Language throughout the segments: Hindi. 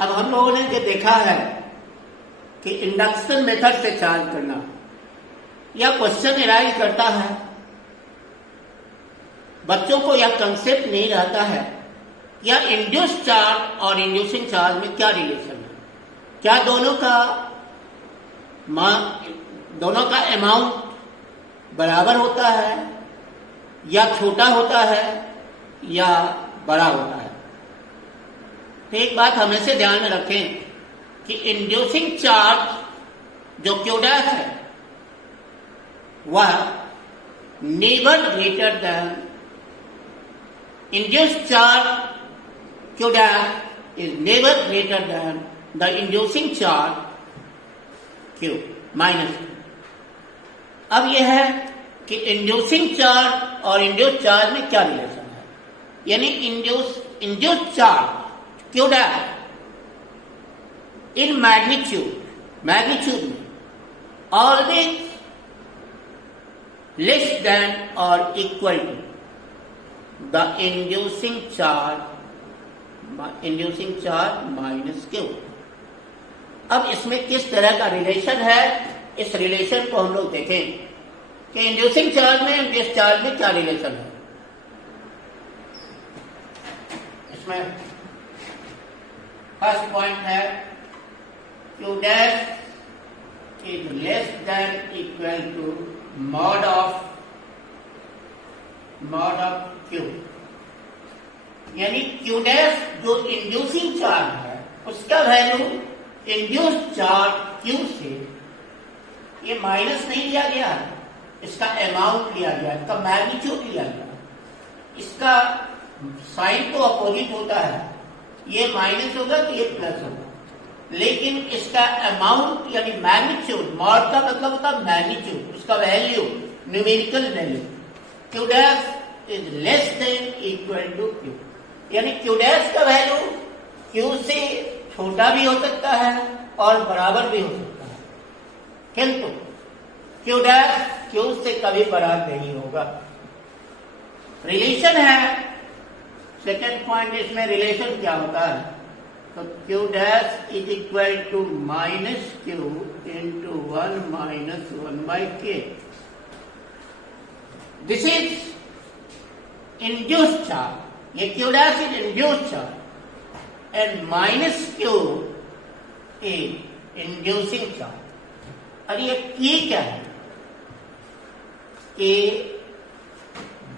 अब हम लोगों ने ये देखा है कि इंडक्शन मेथड से चार्ज करना या क्वेश्चन एराइज करता है, बच्चों को यह कंसेप्ट नहीं रहता है या इंड्यूस चार्ज और इंड्यूसिंग चार्ज में क्या रिलेशन है, क्या दोनों का अमाउंट बराबर होता है या छोटा होता है या बड़ा होता है। तो एक बात हमेशा ध्यान में रखें कि इंड्यूसिंग चार्ज जो Q डैश है वह never greater than induced charge Q dash is never greater than the inducing charge Q minus Q। अब यह है कि इंड्यूसिंग चार्ज और इंड्यूस चार्ज में क्या रिलेशन है, यानी induce charge Q dash in magnitude में ऑलवेज लेस देन और equal to the inducing charge minus Q। अब इसमें किस तरह का रिलेशन है, इस रिलेशन को हम लोग देखें कि इंड्यूसिंग चार्ज में इंड्यूस चार्ज में क्या रिलेशन है। इसमें फर्स्ट पॉइंट है Q dash is less than equal to mod of Q, यानी Q डैश जो इंड्यूसिंग चार्ज है उसका वैल्यू इंड्यूस चार्ज Q से ये माइनस नहीं लिया गया है, इसका अमाउंट लिया गया, इसका मैग्नीट्यूड लिया गया, इसका साइन तो अपोजिट होता है, ये माइनस होगा तो ये प्लस होगा, लेकिन इसका अमाउंट यानी मैग्नीट्यूड, मॉड का मतलब होता है मैग्नीट्यूड, उसका value numerical value Q dash is less than equal to Q, यानी Q डैश का वैल्यू Q से छोटा भी हो सकता है और बराबर भी हो सकता है, किंतु Q डैश Q से कभी बड़ा नहीं होगा। रिलेशन है सेकेंड पॉइंट, इसमें रिलेशन क्या होता है, तो Q dash is equal to minus Q into 1 minus 1 by K। This is induced charge, ये Q dash is induced charge and minus Q is inducing charge. और ये की क्या है कि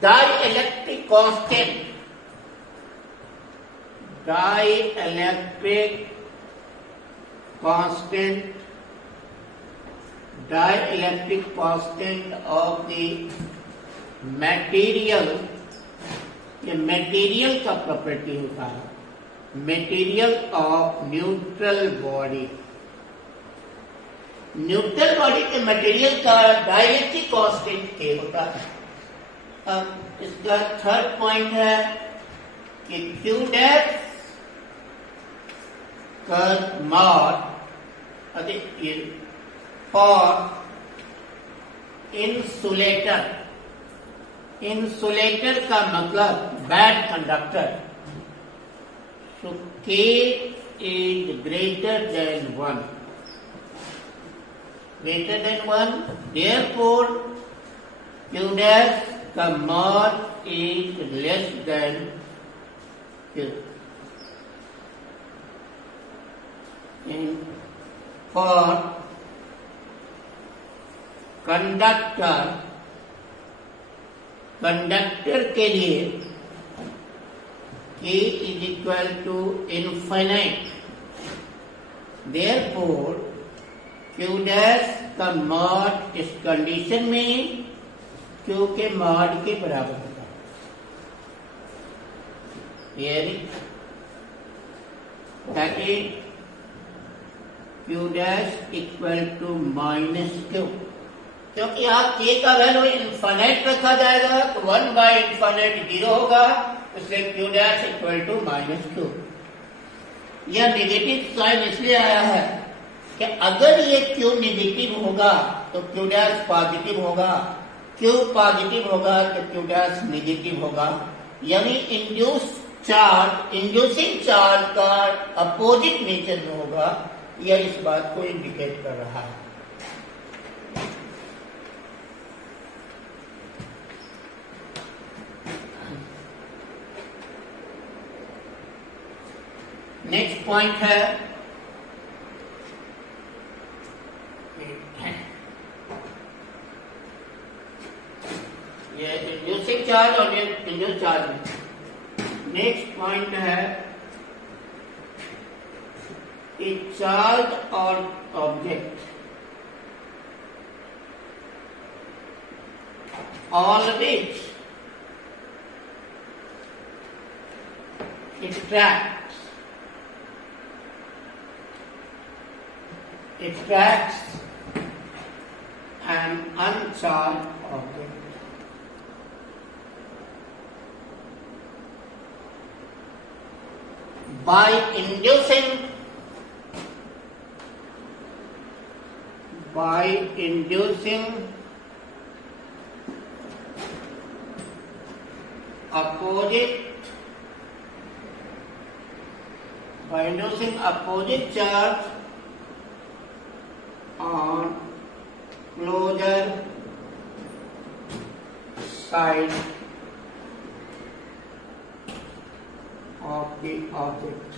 dielectric constant, dielectric constant of the material, ये मटेरियल का प्रॉपर्टी होता है, material of neutral body, neutral body के मटेरियल का डाइइलेक्ट्रिक कांस्टेंट K होता है। अब इसका थर्ड पॉइंट है कि Q डैश का मॉड फॉर इंसुलेटर का मतलब bad conductor, so K is greater than 1, therefore Q dash का mod is less than Q। for conductor के लिए K is equal to infinite, therefore Q dash का मॉड इस कंडीशन में Q के मॉड के बराबर होता है, that is Q dash equal to minus Q। क्योंकि यहाँ K का वैल्यू इनफाइनाइट रखा जाएगा तो 1 बाई इनफाइनाइट 0 होगा, इसलिए Q dash equal to minus Q। यह नेगेटिव साइन इसलिए आया है कि अगर ये Q नेगेटिव होगा तो Q डैश पॉजिटिव होगा, Q पॉजिटिव होगा तो Q डैश नेगेटिव होगा, यानी इंड्यूस चार्ज इंड्यूसिंग चार्ज का अपोजिट नेचर में होगा, यह इस बात को इंडिकेट कर रहा है। नेक्स्ट पॉइंट है ये इंड्यूसिंग चार्ज और ये इंड्यूस चार्ज में। नेक्स्ट पॉइंट है ए चार्ज और object always attracts an uncharged object. By inducing opposite charge on closer side of the object.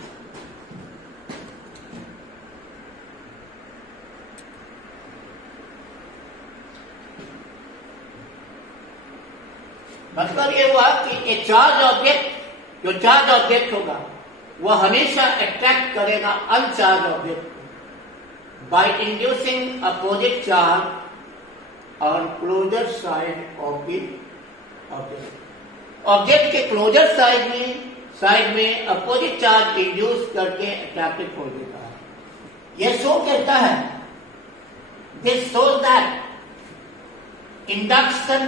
मतलब ये हुआ कि एक चार्ज ऑब्जेक्ट, जो चार्ज ऑब्जेक्ट होगा वह हमेशा अट्रैक्ट करेगा अनचार्ज ऑब्जेक्ट को by inducing opposite charge on closer side of the object. Object के क्लोजर साइड में अपोजिट चार्ज इंड्यूस करके अट्रैक्टिव हो देता है। यह शो कहता है, this shows that induction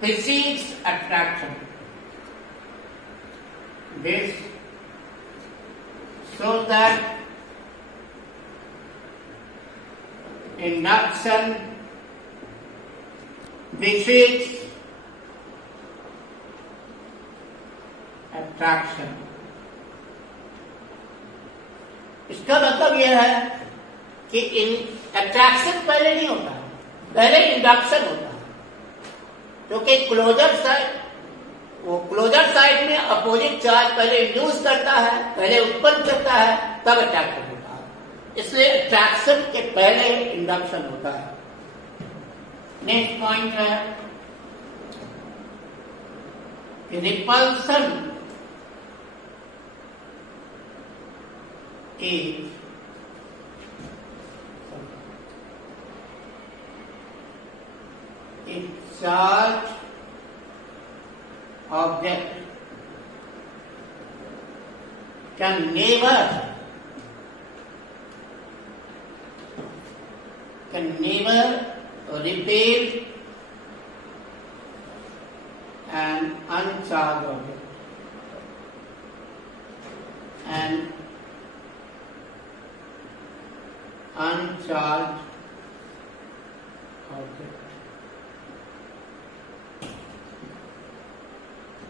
precedes attraction. This shows that induction precedes attraction. इसका मतलब यह है कि अट्रैक्शन पहले नहीं होता है, पहले इंडक्शन होता है, क्योंकि क्लोजर साइड में अपोजिट चार्ज पहले इंड्यूस करता है, पहले उत्पन्न करता है, तब अट्रैक्शन होता है। इसलिए अट्रैक्शन के पहले इंडक्शन होता है। नेक्स्ट पॉइंट है repulsion is a charged object can never repel an uncharged object, and uncharged object।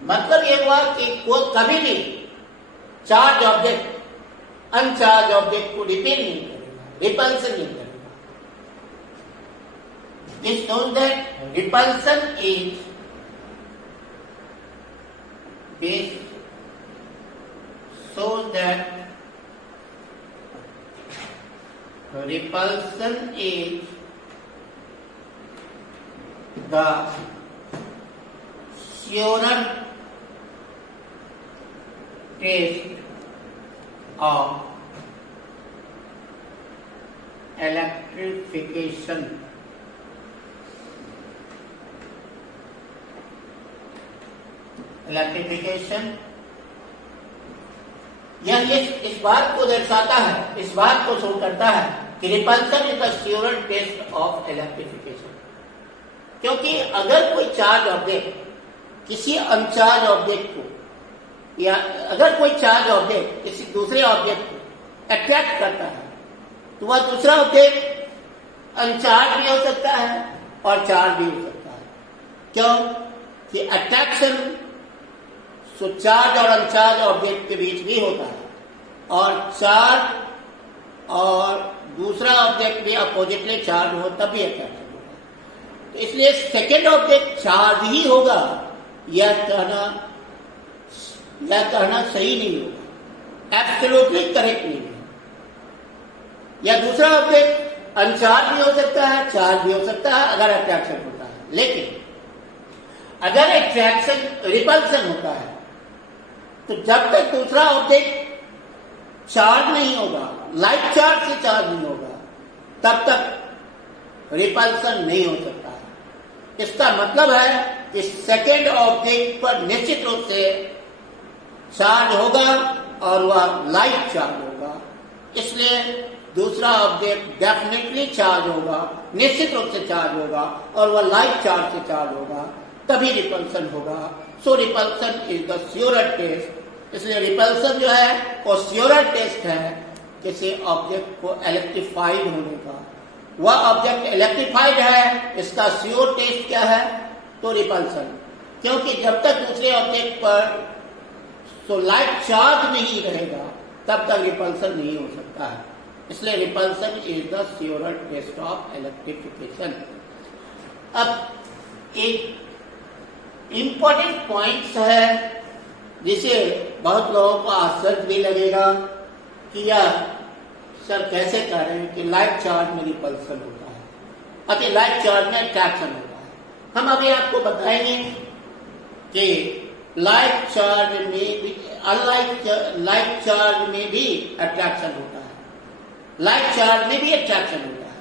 मतलब ये हुआ कि वो कभी भी चार्ज ऑब्जेक्ट अनचार्ज ऑब्जेक्ट को रिपेल नहीं करेगा, रिपल्सन नहीं करेगा। This shows that repulsion is this shows that repulsion is the surer test of electrification। यह इस बात को दर्शाता है, इस बात को शो करता है कि repulsion is the sure test of electrification. क्योंकि अगर कोई चार्ज ऑब्जेक्ट किसी अनचार्ज ऑब्जेक्ट को, या अगर कोई चार्ज ऑब्जेक्ट किसी दूसरे ऑब्जेक्ट को अट्रैक्ट करता है, तो वह दूसरा ऑब्जेक्ट अनचार्ज भी हो सकता है और चार्ज भी हो सकता है। क्यों? कि अट्रैक्शन सो चार्ज और अनचार्ज ऑब्जेक्ट के बीच भी होता है, और चार्ज और दूसरा ऑब्जेक्ट भी अपोजिटली चार्ज हो तब भी अट्रैक्शन होगा। तो इसलिए सेकेंड ऑब्जेक्ट चार्ज ही होगा, यह कहना सही नहीं होगा, एब्सोल्युटली करेक्ट नहीं है। या दूसरा ऑब्जेक्ट अनचार्ज भी हो सकता है, चार्ज भी हो सकता है अगर अट्रैक्शन होता है। लेकिन अगर अट्रैक्शन रिपल्सन होता है तो जब तक दूसरा ऑब्जेक्ट चार्ज नहीं होगा, लाइक चार्ज से चार्ज नहीं होगा, तब तक रिपल्सन नहीं हो सकता है। इसका मतलब है कि सेकेंड ऑब्जेक्ट पर निश्चित रूप से चार्ज होगा और वह लाइक चार्ज होगा, इसलिए दूसरा ऑब्जेक्ट डेफिनेटली चार्ज होगा, निश्चित रूप से चार्ज होगा, और वह लाइक चार्ज से चार्ज होगा, तभी रिपल्सन होगा। सो repulsion is the surer test. इसलिए रिपल्सन जो है वो श्योरर टेस्ट है किसी ऑब्जेक्ट को इलेक्ट्रीफाइड होने का। वह ऑब्जेक्ट इलेक्ट्रीफाइड है, इसका श्योर टेस्ट क्या है? तो रिपल्सन, क्योंकि जब तक दूसरे ऑब्जेक्ट पर तो लाइक चार्ज नहीं रहेगा तब तक रिपल्सन नहीं हो सकता है। इसलिए repulsion is the surer test of electrification. अब एक इंपॉर्टेंट पॉइंट है जिसे बहुत लोगों को आश्चर्य भी लगेगा कि यह सर कैसे कह रहे हैं कि लाइक चार्ज में रिपल्सन होता है, अति लाइक चार्ज में अट्रैक्शन होता है। हम अभी आपको बताएंगे कि लाइक चार्ज में भी लाइक चार्ज में भी अट्रैक्शन होता है, लाइक चार्ज में भी अट्रैक्शन होता है,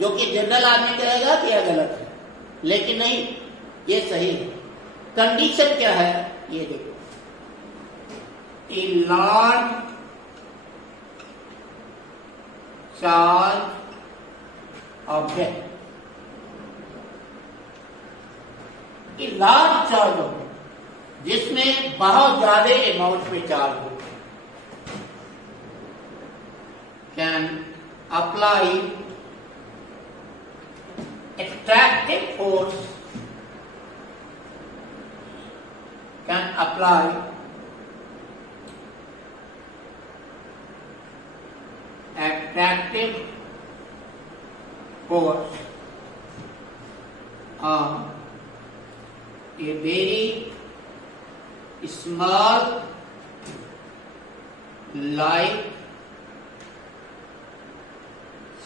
जो कि जनरल आदमी कहेगा कि यह गलत है, लेकिन नहीं, ये सही है। कंडीशन क्या है ये देखो, a large charge object, a large charge object जिसमें बहुत ज्यादा अमाउंट में चार्ज हो, can apply attractive force, can apply attractive force on a very small light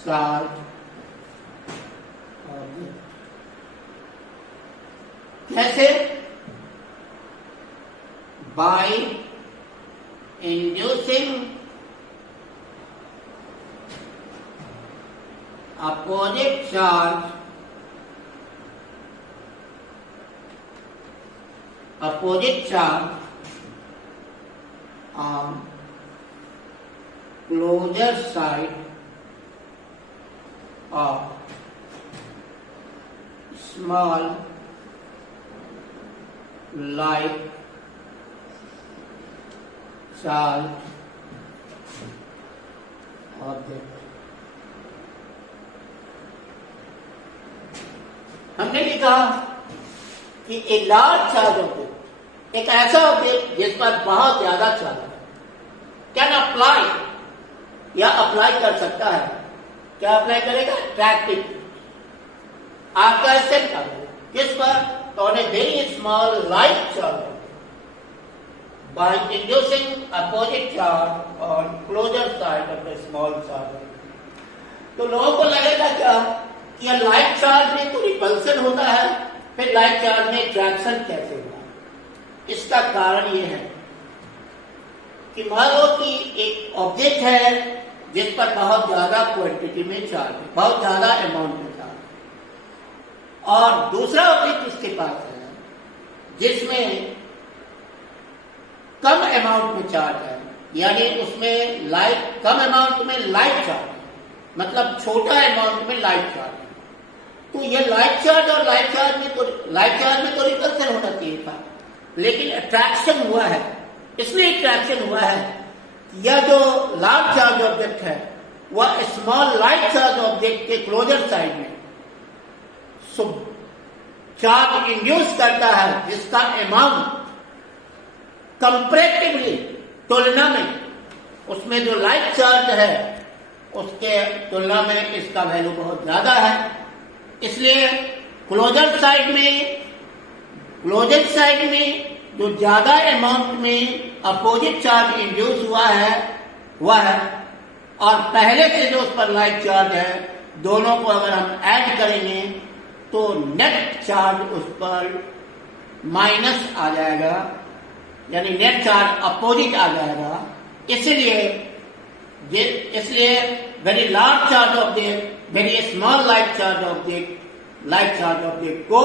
charge object। कैसे? by inducing opposite charge on closer side of small light charge object। हमने लिखा कि ए लार्ज चार्ज ऑब्जेक्ट एक ऐसा ऑब्जेक्ट जिस पर बहुत ज्यादा चार्ज है, कैन अप्लाई या अप्लाई कर सकता है। क्या अप्लाई करेगा? अट्रैक्टिव, आकर्षण करेगा। किस पर? तो on a very small light charge by inducing opposite charge on closer side of the small charge। तो लोगों को लगेगा क्या कि यह लाइट चार्ज में तो रिपल्सन होता है, फिर लाइट चार्ज में अट्रैक्शन कैसे होगा? इसका कारण यह है कि मान लो कि एक ऑब्जेक्ट है जिस पर बहुत ज्यादा क्वांटिटी में चार्ज है, बहुत ज्यादा अमाउंट में चार्ज है, और दूसरा ऑब्जेक्ट उसके पास है जिसमें कम अमाउंट में चार्ज है, यानी उसमें लाइट कम अमाउंट में लाइट चार्ज है, मतलब छोटा अमाउंट में लाइट चार्ज है। तो यह लाइट चार्ज और लाइट चार्ज में तो रिपल्सन होना चाहिए था, लेकिन अट्रैक्शन हुआ है। इसलिए अट्रैक्शन हुआ है कि यह जो लार्ज चार्ज ऑब्जेक्ट है वह स्मॉल लाइट चार्ज ऑब्जेक्ट के क्लोजर साइड में चार्ज इंड्यूस करता है जिसका अमाउंट कंपैरेटिवली तुलना में उसमें जो लाइक चार्ज है उसके तुलना में इसका वैल्यू बहुत ज्यादा है। इसलिए क्लोजर साइड में जो ज्यादा अमाउंट में अपोजिट चार्ज इंड्यूस हुआ है वह है, और पहले से जो उस पर लाइक चार्ज है, दोनों को अगर हम ऐड करेंगे तो नेट चार्ज उस पर माइनस आ जाएगा, यानी नेट चार्ज अपोजिट आ जाएगा। इसलिए very large charge object very small like charge object को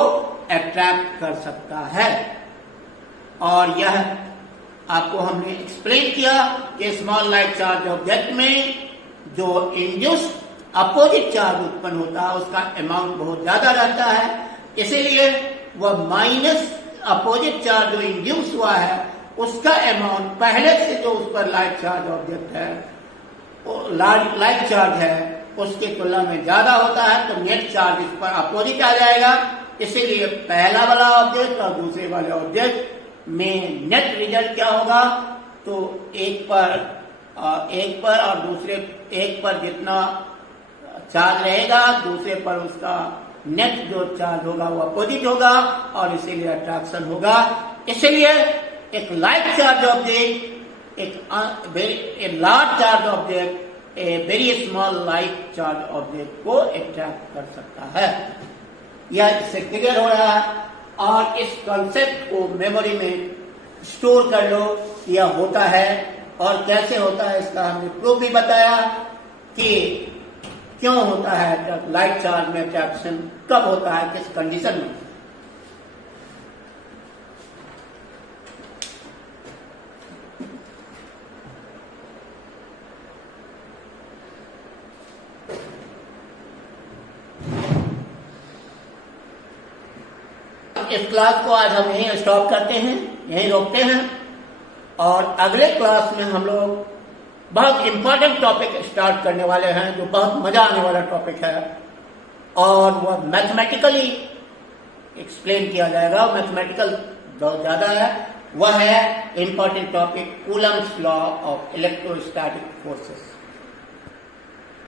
अट्रैक्ट कर सकता है। और यह आपको हमने एक्सप्लेन किया कि स्मॉल लाइक चार्ज ऑब्जेक्ट में जो इंड्यूस अपोजिट चार्ज उत्पन्न होता है उसका अमाउंट बहुत ज्यादा रहता है, इसीलिए वह माइनस अपोजिट चार्ज जो इंड्यूस हुआ है उसका अमाउंट पहले से जो उस पर लाइक चार्ज ऑब्जेक्ट है, लाइक चार्ज है, उसकी तुलना में ज्यादा होता है, तो नेट चार्ज इस पर अपोजिट आ जाएगा। इसीलिए पहला वाला ऑब्जेक्ट और दूसरे वाले ऑब्जेक्ट में नेट रिजल्ट क्या होगा, तो एक पर और दूसरे एक पर जितना चार्ज रहेगा दूसरे पर उसका नेट जो चार्ज होगा वो अपोजिट होगा और इसीलिए अट्रैक्शन होगा। इसलिए एक लाइक चार्ज ऑब्जेक्ट एक large charge object a very small like charge object को अट्रैक्ट कर सकता है। यह इससे क्लियर हो रहा है, और इस कॉन्सेप्ट को मेमोरी में स्टोर कर लो। यह होता है और कैसे होता है इसका हमने प्रूफ भी बताया कि क्यों होता है लाइक चार्ज में अट्रैक्शन, कब होता है, किस कंडीशन में। इस क्लास को आज हम यहीं स्टॉप करते हैं, यहीं रोकते हैं, और अगले क्लास में हम लोग बहुत इंपॉर्टेंट टॉपिक स्टार्ट करने वाले हैं जो बहुत मजा आने वाला टॉपिक है, और वह मैथमेटिकली एक्सप्लेन किया जाएगा। मैथमेटिकल बहुत ज्यादा है, वह है important topic Coulomb's law of electrostatic forces.